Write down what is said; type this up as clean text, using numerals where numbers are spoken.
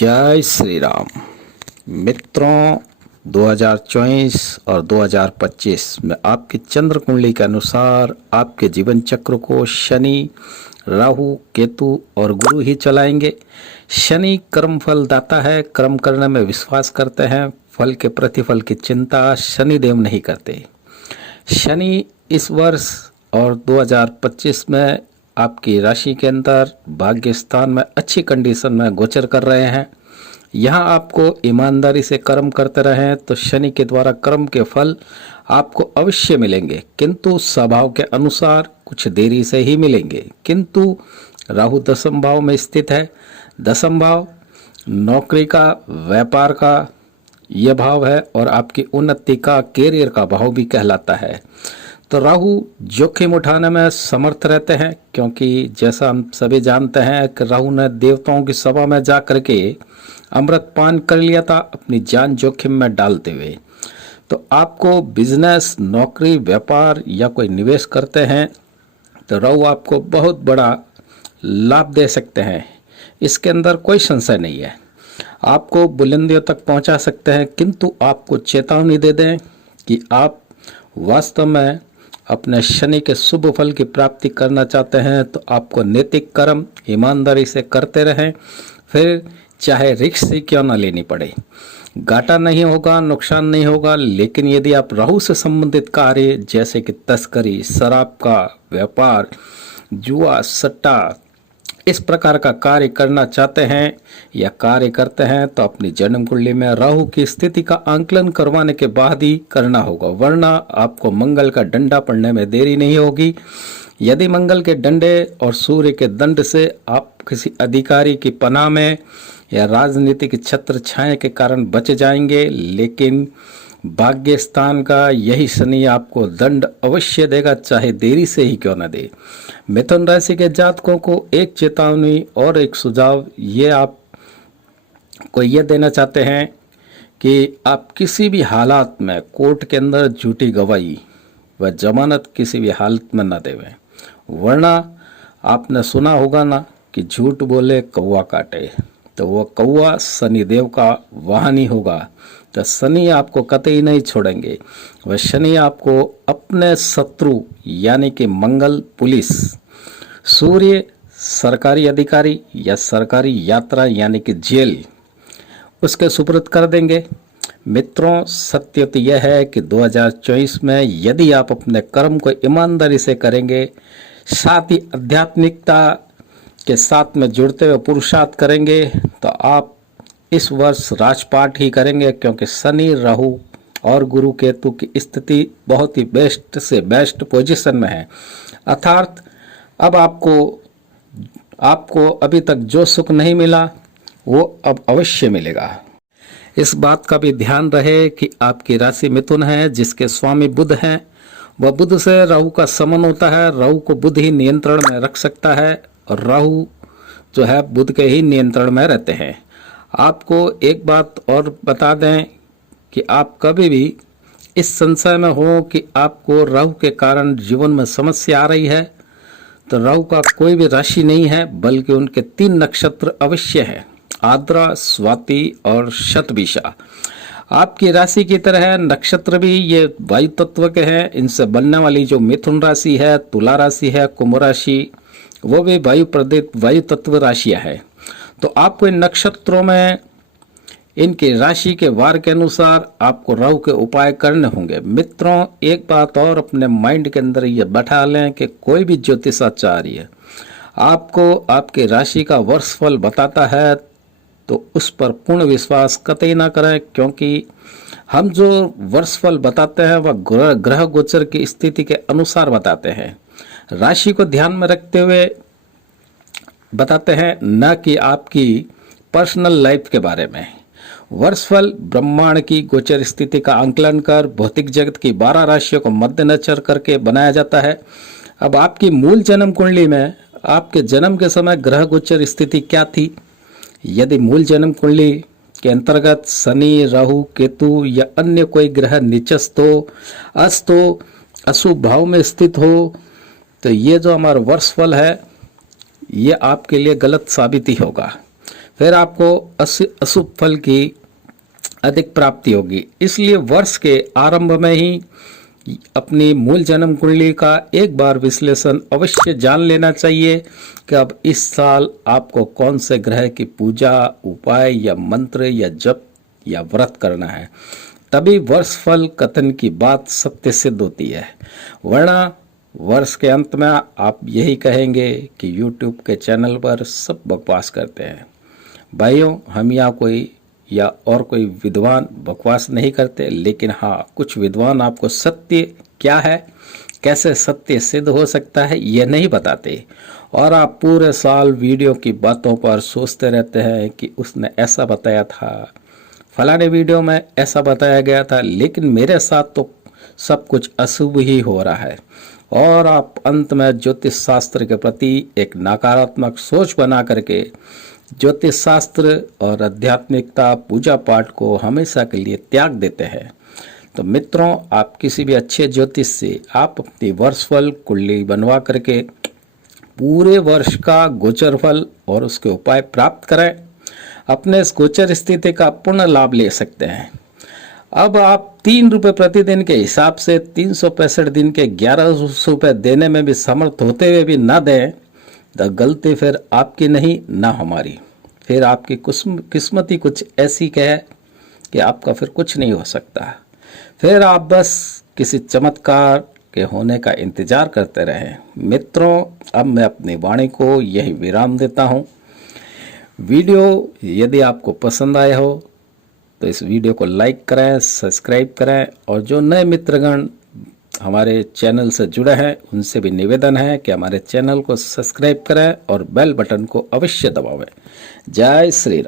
जय श्री राम। मित्रों, 2024 और 2025 में आपकी चंद्र कुंडली के अनुसार आपके जीवन चक्र को शनि, राहु, केतु और गुरु ही चलाएंगे। शनि कर्म फल दाता है, कर्म करने में विश्वास करते हैं, फल के प्रतिफल की चिंता शनिदेव नहीं करते। शनि इस वर्ष और 2025 में आपकी राशि के अंदर भाग्य स्थान में अच्छी कंडीशन में गोचर कर रहे हैं। यहाँ आपको ईमानदारी से कर्म करते रहें तो शनि के द्वारा कर्म के फल आपको अवश्य मिलेंगे, किंतु स्वभाव के अनुसार कुछ देरी से ही मिलेंगे। किंतु राहु दशम भाव में स्थित है। दशम भाव नौकरी का, व्यापार का यह भाव है और आपकी उन्नति का, कैरियर का भाव भी कहलाता है। तो राहु जोखिम उठाने में समर्थ रहते हैं, क्योंकि जैसा हम सभी जानते हैं कि राहु ने देवताओं की सभा में जा करके अमृत पान कर लिया था अपनी जान जोखिम में डालते हुए। तो आपको बिजनेस, नौकरी, व्यापार या कोई निवेश करते हैं तो राहु आपको बहुत बड़ा लाभ दे सकते हैं, इसके अंदर कोई संशय नहीं है। आपको बुलंदियों तक पहुंचा सकते हैं, किंतु आपको चेतावनी दे दें कि आप वास्तव में अपने शनि के शुभ फल की प्राप्ति करना चाहते हैं तो आपको नैतिक कर्म ईमानदारी से करते रहें, फिर चाहे रिस्क ही क्यों ना लेनी पड़े। घाटा नहीं होगा, नुकसान नहीं होगा, लेकिन यदि आप राहु से संबंधित कार्य जैसे कि तस्करी, शराब का व्यापार, जुआ, सट्टा, इस प्रकार का कार्य करना चाहते हैं या कार्य करते हैं तो अपनी जन्म कुंडली में राहु की स्थिति का आंकलन करवाने के बाद ही करना होगा, वरना आपको मंगल का डंडा पड़ने में देरी नहीं होगी। यदि मंगल के डंडे और सूर्य के दंड से आप किसी अधिकारी की पनाह में या राजनीतिक छत्र छाया के कारण बच जाएंगे, लेकिन भाग्य स्थान का यही शनि आपको दंड अवश्य देगा, चाहे देरी से ही क्यों न दे। मिथुन राशि के जातकों को एक चेतावनी और एक सुझाव ये आप को ये देना चाहते हैं कि आप किसी भी हालात में कोर्ट के अंदर झूठी गवाही व जमानत किसी भी हालत में न देवें, वरना आपने सुना होगा ना कि झूठ बोले कौवा काटे, तो वह कौवा शनिदेव का वाहन ही होगा। तो शनि आपको कतई नहीं छोड़ेंगे। वह शनि आपको अपने शत्रु यानी कि मंगल, पुलिस, सूर्य, सरकारी अधिकारी या सरकारी यात्रा यानी कि जेल, उसके सुपुर्द कर देंगे। मित्रों, सत्य तो यह है कि 2024 में यदि आप अपने कर्म को ईमानदारी से करेंगे, साथ ही आध्यात्मिकता के साथ में जुड़ते हुए पुरुषार्थ करेंगे, तो आप इस वर्ष राजपाट ही करेंगे, क्योंकि शनि, राहु और गुरु केतु की स्थिति बहुत ही बेस्ट से बेस्ट पोजीशन में है। अर्थात अब आपको अभी तक जो सुख नहीं मिला वो अब अवश्य मिलेगा। इस बात का भी ध्यान रहे कि आपकी राशि मिथुन है, जिसके स्वामी बुध हैं। वह बुध से राहु का समन होता है। राहु को बुध ही नियंत्रण में रख सकता है और राहु जो है बुध के ही नियंत्रण में रहते हैं। आपको एक बात और बता दें कि आप कभी भी इस संशय में हो कि आपको राहु के कारण जीवन में समस्या आ रही है, तो राहु का कोई भी राशि नहीं है, बल्कि उनके 3 नक्षत्र अवश्य हैं, आद्रा, स्वाति और शतभिषा। आपकी राशि की तरह नक्षत्र भी ये वायु तत्व के हैं। इनसे बनने वाली जो मिथुन राशि है, तुला राशि है, कुंभ राशि, वो भी वायु तत्व राशियां है। तो आपको इन नक्षत्रों में इनकी राशि के वार के अनुसार आपको राहु के उपाय करने होंगे। मित्रों, एक बात और अपने माइंड के अंदर ये बैठा लें कि कोई भी ज्योतिषाचार्य आपको आपके राशि का वर्षफल बताता है तो उस पर पूर्ण विश्वास कतई ना करें, क्योंकि हम जो वर्षफल बताते हैं वह ग्रह गोचर की स्थिति के अनुसार बताते हैं, राशि को ध्यान में रखते हुए बताते हैं, न कि आपकी पर्सनल लाइफ के बारे में। वर्षफल ब्रह्मांड की गोचर स्थिति का आंकलन कर भौतिक जगत की 12 राशियों को मद्देनजर करके बनाया जाता है। अब आपकी मूल जन्म कुंडली में आपके जन्म के समय ग्रह गोचर स्थिति क्या थी? यदि मूल जन्म कुंडली के अंतर्गत शनि, राहु, केतु या अन्य कोई ग्रह नीचस्थ हो, अस्त हो, अशुभ भाव में स्थित हो, तो ये जो हमारा वर्षफल है ये आपके लिए गलत साबित ही होगा। फिर आपको अशुभ फल की अधिक प्राप्ति होगी। इसलिए वर्ष के आरंभ में ही अपनी मूल जन्म कुंडली का एक बार विश्लेषण अवश्य जान लेना चाहिए कि अब इस साल आपको कौन से ग्रह की पूजा, उपाय या मंत्र या जप या व्रत करना है। तभी वर्ष फल कथन की बात सत्य सिद्ध होती है, वरना वर्ष के अंत में आप यही कहेंगे कि YouTube के चैनल पर सब बकवास करते हैं। भाइयों, हम यहाँ कोई या और कोई विद्वान बकवास नहीं करते, लेकिन हाँ, कुछ विद्वान आपको सत्य क्या है, कैसे सत्य सिद्ध हो सकता है, यह नहीं बताते। और आप पूरे साल वीडियो की बातों पर सोचते रहते हैं कि उसने ऐसा बताया था, फलाने वीडियो में ऐसा बताया गया था, लेकिन मेरे साथ तो सब कुछ अशुभ ही हो रहा है। और आप अंत में ज्योतिष शास्त्र के प्रति एक नकारात्मक सोच बना करके ज्योतिष शास्त्र और आध्यात्मिकता, पूजा पाठ को हमेशा के लिए त्याग देते हैं। तो मित्रों, आप किसी भी अच्छे ज्योतिष से आप अपनी वर्षफल कुंडली बनवा करके पूरे वर्ष का गोचर फल और उसके उपाय प्राप्त करें। अपने इस गोचर स्थिति का पूर्ण लाभ ले सकते हैं। अब आप 3 रुपये प्रतिदिन के हिसाब से 365 दिन के 1100 रुपये देने में भी समर्थ होते हुए भी ना दें, तो गलती फिर आपकी नहीं ना हमारी। फिर आपकी किस्मत ही कुछ ऐसी है कि आपका फिर कुछ नहीं हो सकता। फिर आप बस किसी चमत्कार के होने का इंतजार करते रहें। मित्रों, अब मैं अपनी वाणी को यही विराम देता हूँ। वीडियो यदि आपको पसंद आया हो तो इस वीडियो को लाइक करें, सब्सक्राइब करें, और जो नए मित्रगण हमारे चैनल से जुड़े हैं उनसे भी निवेदन है कि हमारे चैनल को सब्सक्राइब करें और बेल बटन को अवश्य दबावें। जय श्री राम।